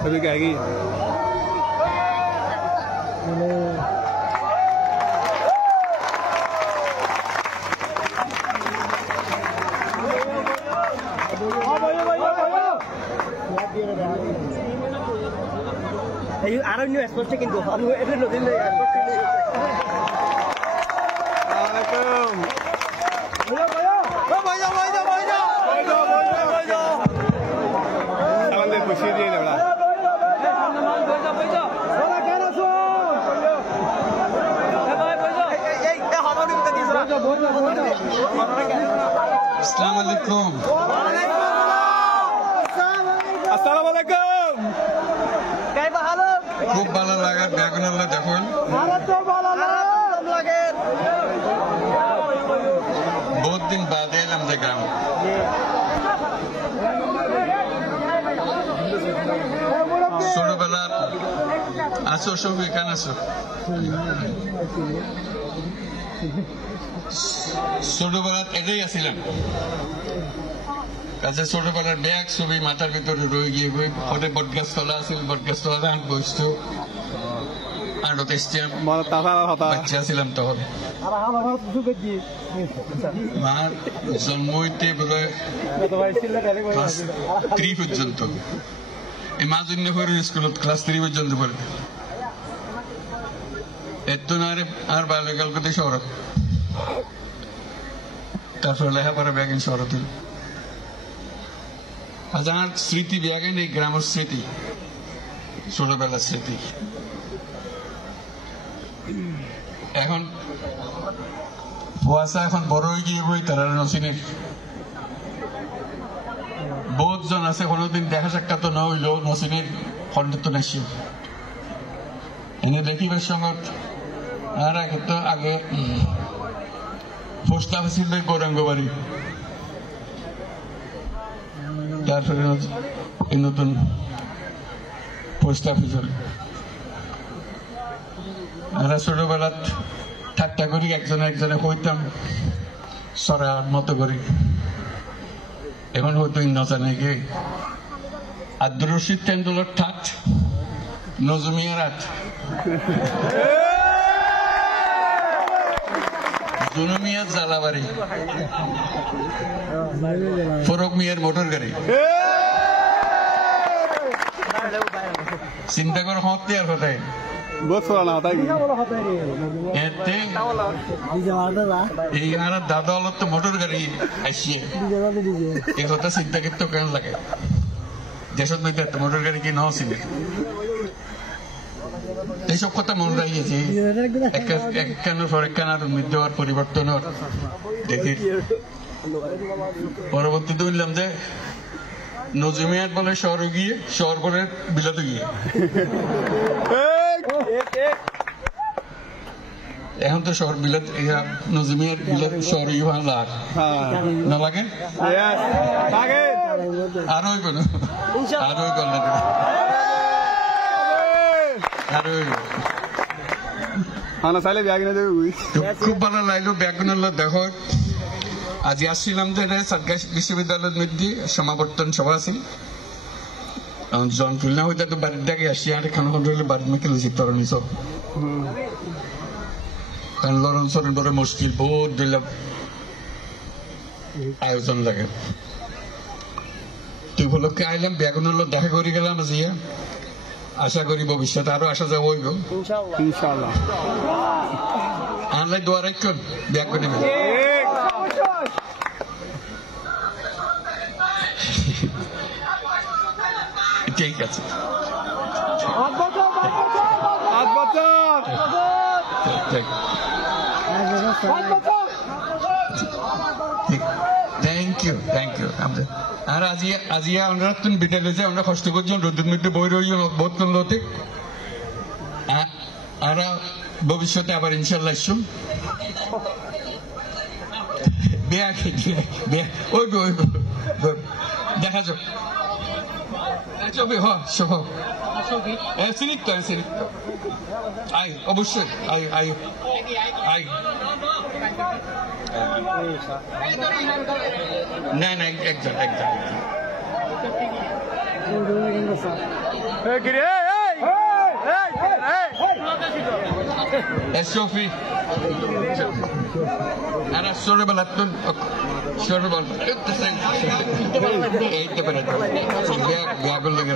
Tapi kayak gini. Ayo, araw nyo export chicken ko. Ano ito no din export chicken. Assalamualaikum. Ayo, ayo. Salam deh खुशी दिए ना बड़ा. Assalamualaikum. Assalamualaikum. Kayak bahalo. খুব ভালো লাগে বেগুনাল্লাহ দেখুন বহুত দিন বাদে এলাম দেখলাম ছোটবেলার আছো সব এখানে আছো ছোটবেলার এটাই আসছিলাম কাছে ছোটবেলার ব্যাগ ছবি মাথার ভিতরে রয়ে গিয়ে পরে বটগাছ তলা আছিল বটগাছ তলা বসতো আর বাচ্চা ছিলাম তখন মার জন্ম হইতে বোধ ক্লাস 3 পর্যন্ত এই মা জন্য স্কুলত ক্লাস 3 পর্যন্ত পড়ে এত না আর বাল্যকাল করতে শহর তারপরে লেখাপড়া ব্যাগিন শহর তুল আজ আমার স্মৃতি ব্যাগে নেই গ্রামের স্মৃতি ছোটবেলার স্মৃতি এখন কুয়াশা এখন বড় হয়ে গিয়ে বই তারা নসিনের বহুত জন আছে কোনোদিন দেখা সাক্ষাৎ না হইল নসিনের খন্ডিত নেশি এনে দেখিবার সঙ্গে আর আগে পোস্ট অফিস ছিল গৌরাঙ্গবাড়ি তারপরে এই নতুন পোস্ট অফিস হল আমরা ছোটবেলাত ঠাট্টা করি একজনে কইতাম সরার মতো করি এখন হয়তো নজানে গে আব্দুর রশিদ তেন্দুলর ঠাট নজমিয়া রাত জুনুমিয়ার জালাবাড়ি ফরক মিয়ার মোটর গাড়ি চিন্তা করে হতে আর কোথায় এই আর দাদা হল তো মোটর গাড়ি আসিয়ে এই কথা চিন্তা করতে কেন লাগে দেশত মধ্যে মোটর গাড়ি কি নছিল এইসব কথা মনে রাখিয়েছি একখানোর পর একখানার মধ্যে আর পরিবর্তন দেখি পরবর্তীতে বললাম যে নজমিয়াত বলে শহর গিয়ে শহর বলে বিলাতে গিয়ে এখন তো শহর বিলাত নজমিয়ার বিলাত শহর ভালো না লাগে আর ওই কোনো আর ওই করলে খুব ভালো লাগলো ব্যাগুনাল্লা দেখো আজি আসছিলাম যে সাতগাছ বিশ্ববিদ্যালয়ের মধ্যে সমাবর্তন সভা আছে জন তুলনা হইতে তো বাড়ির ডাকে আসি আর খানো কন্ট্রোলে বাড়ির মেখে লইছি তরণী সব কারণ লরণ সরণ বড় মুশকিল বহুত দিলাম আয়োজন লাগে তুই উপলক্ষে আইলাম ব্যাগুনাল্লা দেখা করে গেলাম আজিয়া আশা করি ভবিষ্যতে আরো আসা যাবো হইব ইনশাআল্লাহ আনলাই দোয়া রাখুন ব্যাগ করে নেবেন ঠিক আছে থ্যাংক ইউ আর আজিয়া আমরা তুমি বিদ্যালয়ে আমরা কষ্ট করছি রোদের মধ্যে বই রই বোধ করলো আর ভবিষ্যতে আবার ইনশাল্লাহ আসুন দেখা যাক ছবি হ শুভ সিরিক্ত আই অবশ্যই আই আই আই না না একজন Sophie. Ana sorry balatun. Sorry bal. Itu sen. Itu benar. Biar lagi.